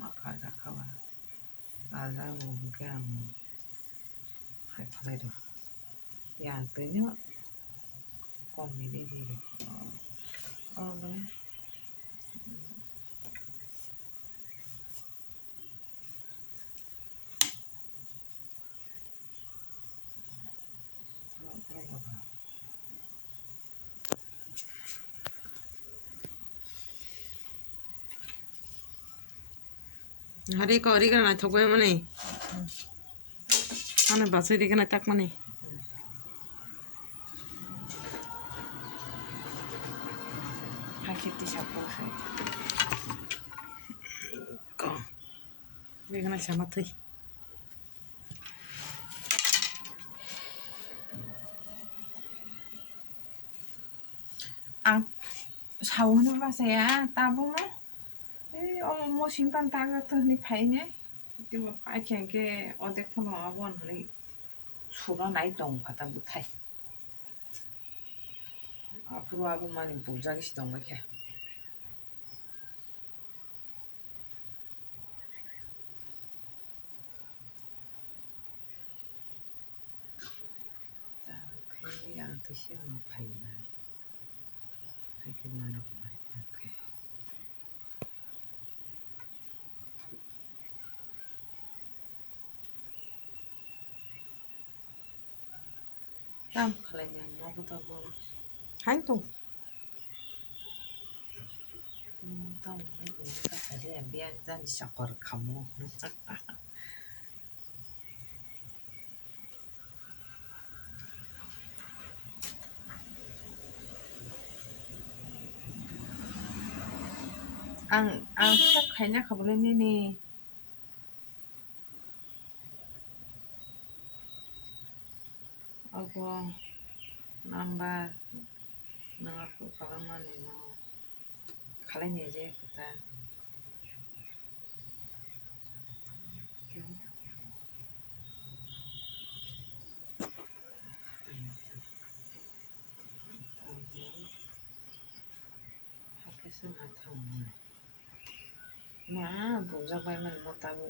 makada kawa azamu gamu hay phải được nhà tới nhớ con mình đi gì được đấy Hari ko hari kana thok bai mane ane basai dikana tak mane 하키티 잡고 해 ko dikana sama thai 아 사오는 맛이야 따봉어 뭐 심판 따가더니 파이네 이거 빨리 게 어디 코너 아원 하니 수가 나이 동 받아 못해 앞으로 하고만이 무작위 시동 이렇게 그냥 드시면 파이나 하기만 하고 이렇게 땀 그래냐 너보다 뭐 hành tung 땀 이거 다리에 미안 짠 셔거를 감어 ang sắp khai nhắc không lên nè ako namba nangako kalaman no kalian aja kita pakai semata mà buộc ra quay mình một tao